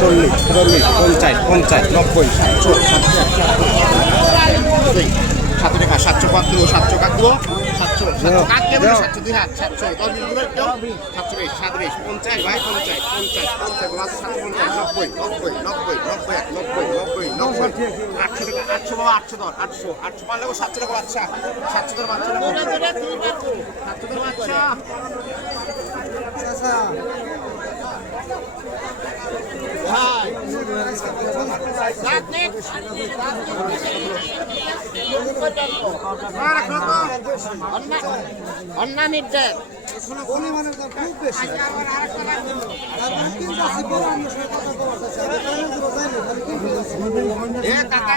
চল্লিশ চল্লিশ পঞ্চাশ পঞ্চাশ নব্বই সাতশো সাতশো টাকা সাতশো কাকু সাতশো কাকু সাতশো সাতশো দুই হাত সাতশো দশ মিনিট সাতশো বিশ সাত বিশ পঞ্চাশ ভাই পঞ্চাশ পঞ্চাশ পঞ্চাশ সাতশো পঞ্চাশ নব্বই নব্বই নব্বই নব্বই এক নব্বই নব্বই নব্বই আটশো টাকা আটশো বাবা আটশো দর আটশো আটশো পারলে সাতশো টাকা বাচ্চা সাতশো দর বাচ্চা সাতশো দর বাচ্চা অন্যা নির্দেশ কাকা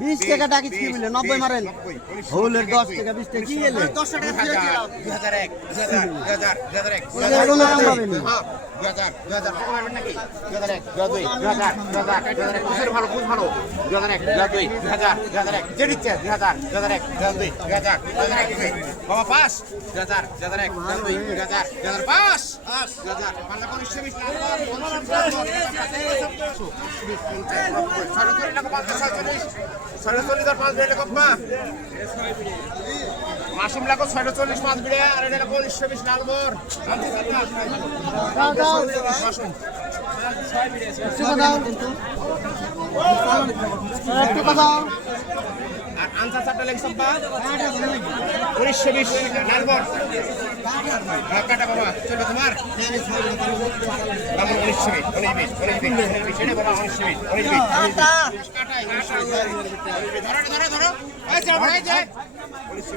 বিশ টাকা টাকি নব্বই মারেন হৌলের দশ টাকা বিশ টাকা কি এলে? দশ টাকা দুই হাজার এক দুই হাজার দুই হাজার দুই হাজার এক। দুই হাজার দুই হাজার দুই হাজার এক দুই হাজার দুই। দুই হাজার। ভালো বুঝ ভালো দুই হাজার এক দুই হাজার দুই দুই হাজার দুই হাজার এক যে দিচ্ছে দুই হাজার দুই হাজার এক দুই হাজার দুই দুই হাজার দুই হাজার এক দুই বাবা পাস দুই হাজার দুই হাজার এক দুই দুই দুই হাজার দুই হাজার পাস মাসুম লাগো ছয়শো চল্লিশ পাঁচ বিড়ে আর এটা লাগো উনিশশো বিশ মাসুম একটু কথা আর আনসার চারটা লেগ সম্পা উনিশশো বিশ হ্যাঁ কাটা বাবা চলো তোমার। উনিশশো বিশ উনিশ বিশ উনিশ বিশ উনিশ বিশ এটা বাবা? উনিশশো বিশ উনিশ বিশ ধরো ধরো ধরো ভাই। যায় উনিশশো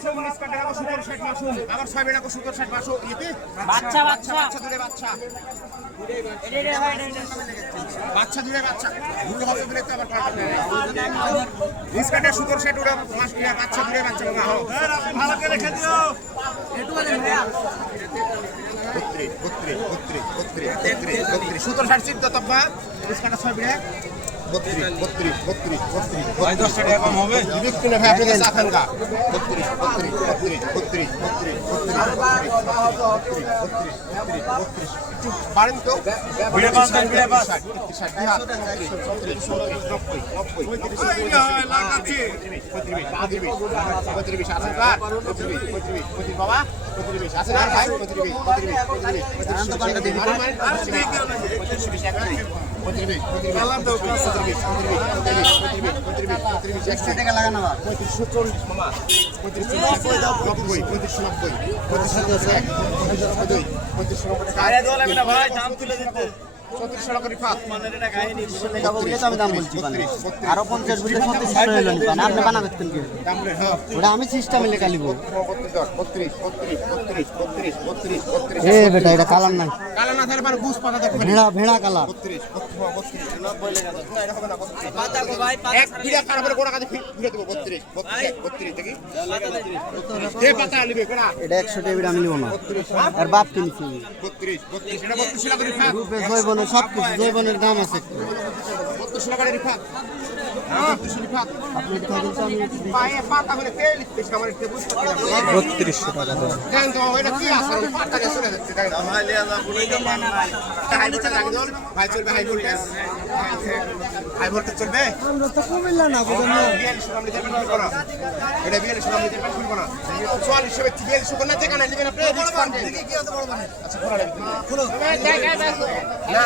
একশো উনিশ কাটা কাকো সত্তর ষাট মাসুম আবার ছয় বেড়া সত্তর ষাট মাসো ইয়েতে? বাচ্চা বাচ্চা। বাচ্চা দূরে বাচ্চা। বাচ্চা দূরে বাচ্চা। ভুল হবে বলে তো আবার বিশ কাটা সত্তর ষাট ওরা মাস বাচ্চা দূরে বাচ্চা বাবা। হোক ভালো করে রেখে দিও সত্তর ষাট সিট তো তব্বা বিশ কাটা ছয় বেড়া পারেন তো বাবা পঁয়ত্রিশ নব্বই পঁয়ত্রিশ নব্বই পঁয়ত্রিশ নব্বই পঁয়ত্রিশ নব্বই চৌত্রিশশো টাকা রিফাত আমি দাম বলছি। আরও পঞ্চাশ হলো আপনি বানা করতেন কি? ওটা আমি সিস্টেমে লেখা লিব এ বেটা এটা কালার নাই। ভেড়া ভেড়া কালার। এক বিড়া করে গোড়া ফিরে দেবো বত্রিশ বত্রিশ বত্রিশ দেখি। পাতা নিবে এটা একশো টেবিল আমি নিব না। আর বাপ কিনছি। বত্রিশ বত্রিশ এটা বত্রিশ টাকা রিফাত রূপে জৈবনের সব কিছু জৈবনের দাম আছে বত্রিশশো টাকা চলবে আমরা তো কুমিল্লা না এটা বিয়াল্লিশ চুয়াল্লিশ বিয়াল্লিশ না যেখানে নেবেন আপনি আচ্ছা খোলা লাগবে খোলো। না